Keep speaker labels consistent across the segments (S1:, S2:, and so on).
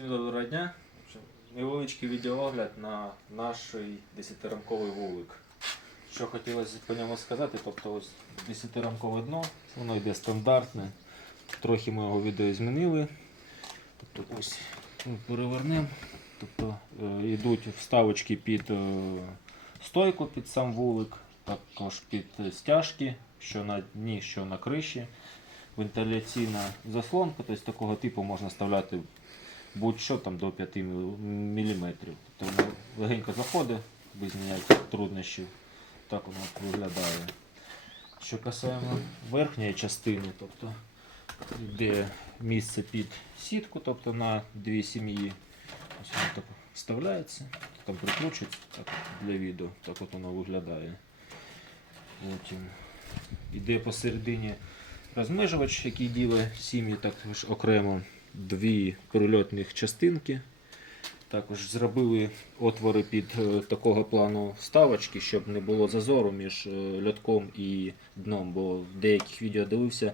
S1: Всім доброго дня. Невеличкий відеоогляд на наш 10-рамковий вулик. Що хотілося по ньому сказати, тобто ось 10-рамкове дно, воно йде стандартне. Трохи ми його відео. Тобто ось перевернемо. Тобто е, йдуть вставочки під е, стойку, під сам вулик, також під стяжки, що на дні, що на криші. Вентиляційна заслонка, тобто такого типу можна вставляти будь-що там до 5 мм. Тобто легенько заходить без ніяких труднощів. Так воно виглядає. Що касаємо верхньої частини, тобто йде місце під сітку, тобто на дві сім'ї. Ось воно так вставляється, там прикручується так, для відео, так от воно виглядає. Потім йде посередині розмежувач, який ділить сім'ї також окремо дві прильотних частинки. Також зробили отвори під е, такого плану вставочки, щоб не було зазору між е, льотком і дном, бо в деяких відео дивився,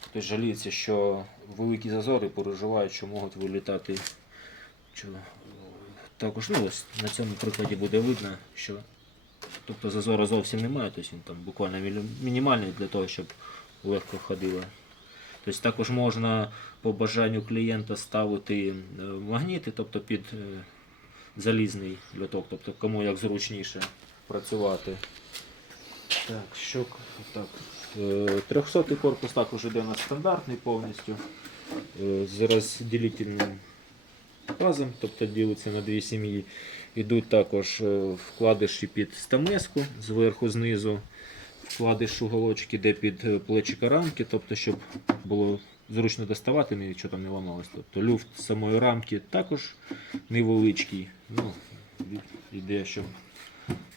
S1: хтось жаліється, що великі зазори переживають, що можуть вилітати. Е, також ну, ось на цьому прикладі буде видно, що тобто зазору зовсім немає, тобто він там буквально мінімальний для того, щоб легко ходило. Тобто також можна по бажанню клієнта ставити е, магніти, тобто під е, залізний льоток, тобто кому як зручніше працювати. Так, що так. 300 корпус також іде у нас стандартний повністю. е, З розділительним пазом, тобто ділиться на дві сім'ї. Йдуть також е, вкладиші під стамеску зверху знизу вкладиш уголочки, де під е, плечика рамки, тобто, щоб було зручно доставати, нічого там не ламалось. Тобто люфт самої рамки також невеличкий. Ну, йде, щоб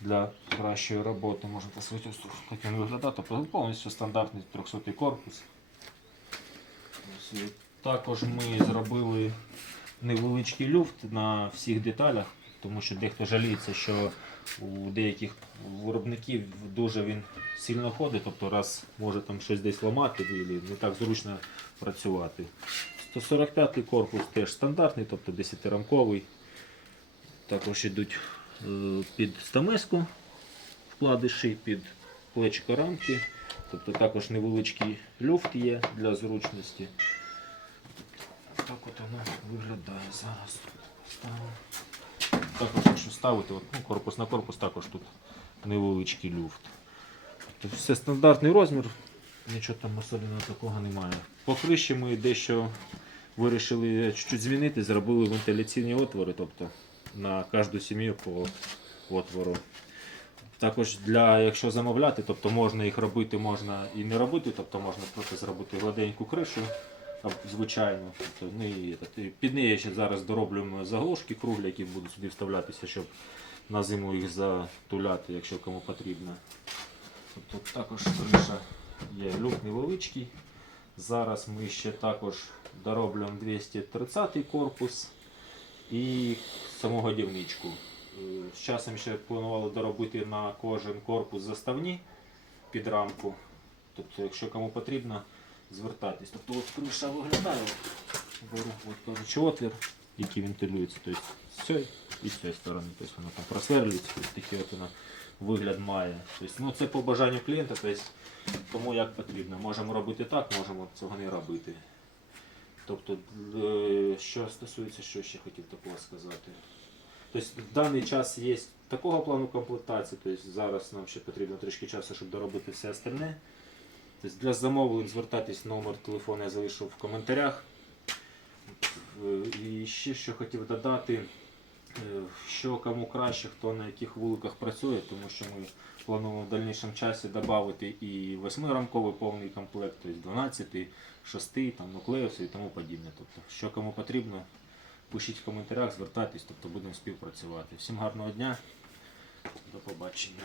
S1: для кращої роботи можна посвятити, як він виглядає. Тобто повністю стандартний 300 корпус. Ось, Також ми зробили невеличкий люфт на всіх деталях, тому що дехто жаліється, що у деяких виробників дуже він сильно ходить, тобто раз може там щось десь ламати, і не так зручно працювати. 145-й корпус теж стандартний, тобто 10-рамковий. Також йдуть е, під стамеску вкладиші, під плечко рамки. Тобто також невеличкий люфт є для зручності. Так от воно виглядає зараз. Ставимо. Також, якщо ставити, от, ну, корпус на корпус, також тут невеличкий люфт. Тобто все стандартний розмір, нічого там особливого такого немає. По криші ми дещо вирішили чуть-чуть змінити, зробили вентиляційні отвори, тобто на кожну сім'ю по отвору. Також для, якщо замовляти, тобто можна їх робити, можна і не робити, тобто можна просто зробити гладеньку кришу, звичайно. Ну, і, під неї ще зараз дороблюємо заглушки круглі, які будуть сюди вставлятися, щоб на зиму їх затуляти, якщо кому потрібно. Тобто також криша є люк невеличкий. Зараз ми ще також дороблюємо 230 корпус і саму годівничку. Е, З часом ще планували доробити на кожен корпус заставні під рамку. Тобто, якщо кому потрібно, звертайтесь. Тобто от криша виглядає. Беру, от кажучи, отвір, який вентилюється. Тобто з цієї і з цієї сторони. Тобто воно там просверлюється, тобто такий от воно вигляд має. Тобто, ну, це по бажанню клієнта, тобто, кому як потрібно. Можемо робити так, можемо цього не робити. Тобто, е, що стосується, що ще хотів такого сказати. Тобто, в даний час є такого плану комплектації, тобто зараз нам ще потрібно трішки часу, щоб доробити все остальне. Тобто, для замовлень звертайтесь, номер телефону я залишу в коментарях. Е, І ще що хотів додати, е, що кому краще, хто на яких вуликах працює, тому що ми плануємо в дальнішому часі додати і 8-рамковий повний комплект, тобто 12, 6, там, нуклеуси і тому подібне. Тобто, що кому потрібно, пишіть в коментарях, звертайтесь, тобто будемо співпрацювати. Всім гарного дня, до побачення.